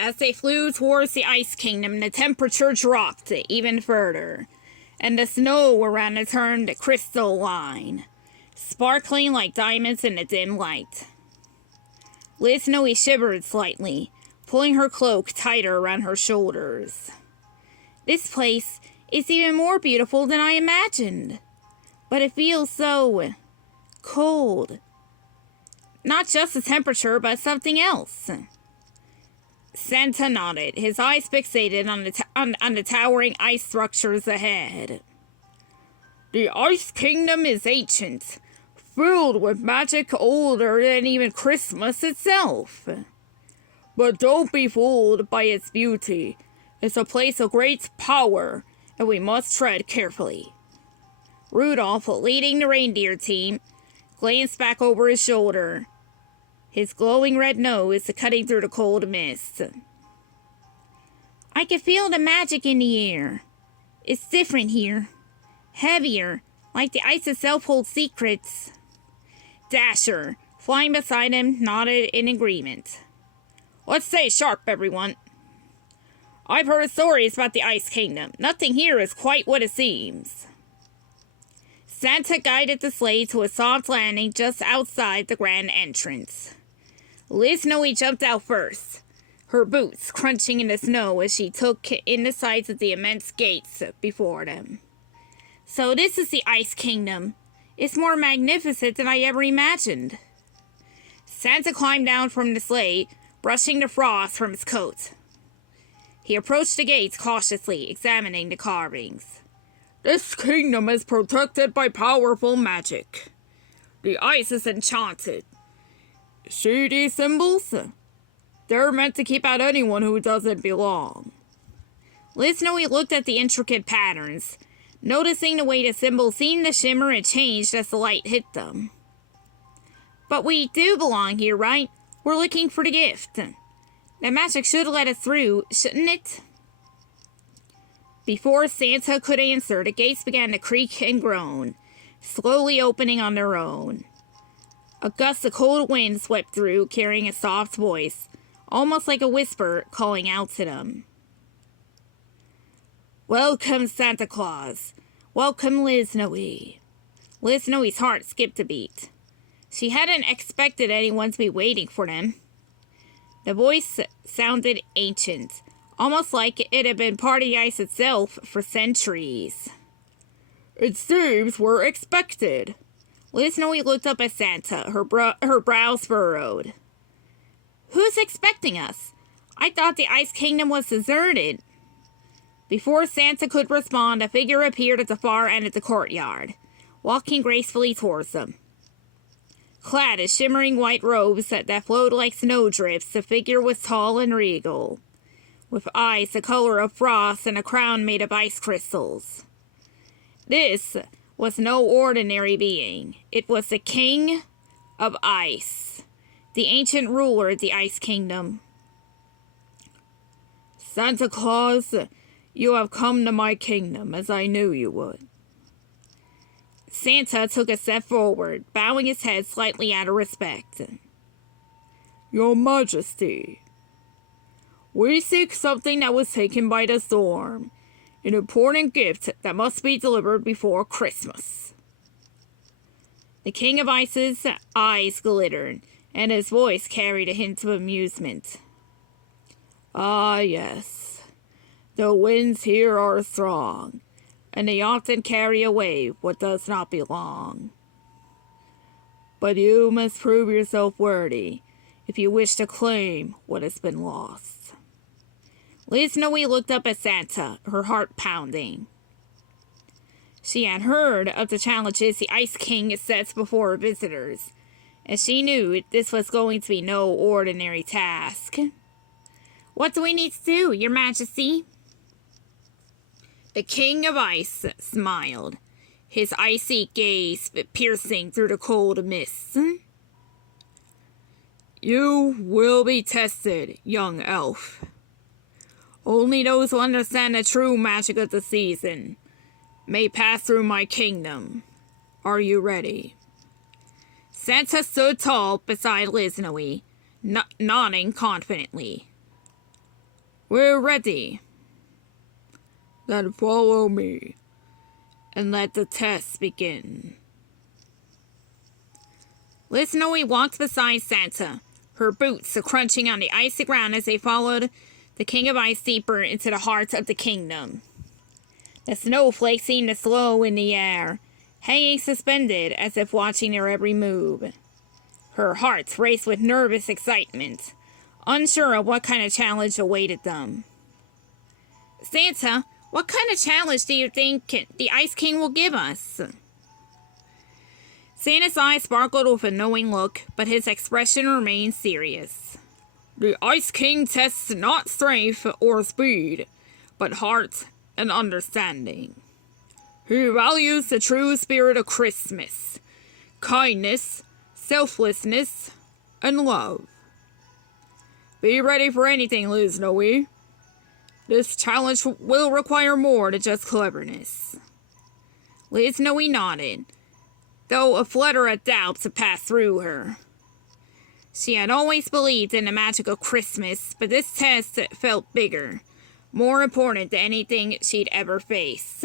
As they flew towards the Ice Kingdom, the temperature dropped even further, and the snow around it turned crystalline, sparkling like diamonds in the dim light. Liz Snowy shivered slightly, pulling her cloak tighter around her shoulders. This place is even more beautiful than I imagined, but it feels so cold. Not just the temperature, but something else. Santa nodded, his eyes fixated on the towering ice structures ahead. The Ice Kingdom is ancient, filled with magic older than even Christmas itself. But don't be fooled by its beauty. It's a place of great power, and we must tread carefully. Rudolph, leading the reindeer team, glanced back over his shoulder, his glowing red nose cutting through the cold mist. I can feel the magic in the air. It's different here. Heavier, like the ice itself holds secrets. Dasher, flying beside him, nodded in agreement. Let's stay sharp, everyone. I've heard stories about the Ice Kingdom. Nothing here is quite what it seems. Santa guided the sleigh to a soft landing just outside the grand entrance. Liz Snowy jumped out first, her boots crunching in the snow as she took in the sights of the immense gates before them. So this is the Ice Kingdom. It's more magnificent than I ever imagined. Santa climbed down from the sleigh, brushing the frost from his coat. He approached the gates cautiously, examining the carvings. This kingdom is protected by powerful magic. The ice is enchanted. See these symbols? They're meant to keep out anyone who doesn't belong. Liz Snowy looked at the intricate patterns, noticing the way the symbols seemed to shimmer and change as the light hit them. But we do belong here, right? We're looking for the gift. That magic should let us through, shouldn't it? Before Santa could answer, the gates began to creak and groan, slowly opening on their own. A gust of cold wind swept through, carrying a soft voice, almost like a whisper, calling out to them. Welcome, Santa Claus. Welcome, Liz Snowy. Liz Snowy's heart skipped a beat. She hadn't expected anyone to be waiting for them. The voice sounded ancient, almost like it had been part of the ice itself for centuries. It seems we're expected. Liz Snowy looked up at Santa, her brows furrowed. Who's expecting us? I thought the Ice Kingdom was deserted. Before Santa could respond, a figure appeared at the far end of the courtyard, walking gracefully towards them. Clad in shimmering white robes that flowed like snowdrifts, the figure was tall and regal, with eyes the color of frost and a crown made of ice crystals. This was no ordinary being. It was the King of Ice, the ancient ruler of the Ice Kingdom. Santa Claus, you have come to my kingdom, as I knew you would. Santa took a step forward, bowing his head slightly out of respect. Your Majesty, we seek something that was taken by the storm, an important gift that must be delivered before Christmas. The King of Ice's eyes glittered, and his voice carried a hint of amusement. Ah, yes. The winds here are strong, and they often carry away what does not belong. But you must prove yourself worthy if you wish to claim what has been lost. Liz Snowy looked up at Santa, her heart pounding. She had heard of the challenges the Ice King sets before her visitors, and she knew this was going to be no ordinary task. What do we need to do, Your Majesty? The King of Ice smiled, his icy gaze piercing through the cold mist. You will be tested, young elf. Only those who understand the true magic of the season may pass through my kingdom. Are you ready? Santa stood tall beside Liz Snowy, nodding confidently. We're ready. Then follow me, and let the test begin. Liz Snowy walked beside Santa, her boots crunching on the icy ground as they followed the King of Ice deeper into the heart of the kingdom. The snowflakes seemed to slow in the air, hanging suspended as if watching their every move. Her heart raced with nervous excitement, unsure of what kind of challenge awaited them. Santa, what kind of challenge do you think the Ice King will give us? Santa's eyes sparkled with a knowing look, but his expression remained serious. The Ice King tests not strength or speed, but heart and understanding. He values the true spirit of Christmas, kindness, selflessness, and love. Be ready for anything, Liz Snowy. This challenge will require more than just cleverness. Liz Snowy nodded, though a flutter of doubts had passed through her. She had always believed in the magic of Christmas, but this test felt bigger, more important than anything she'd ever faced.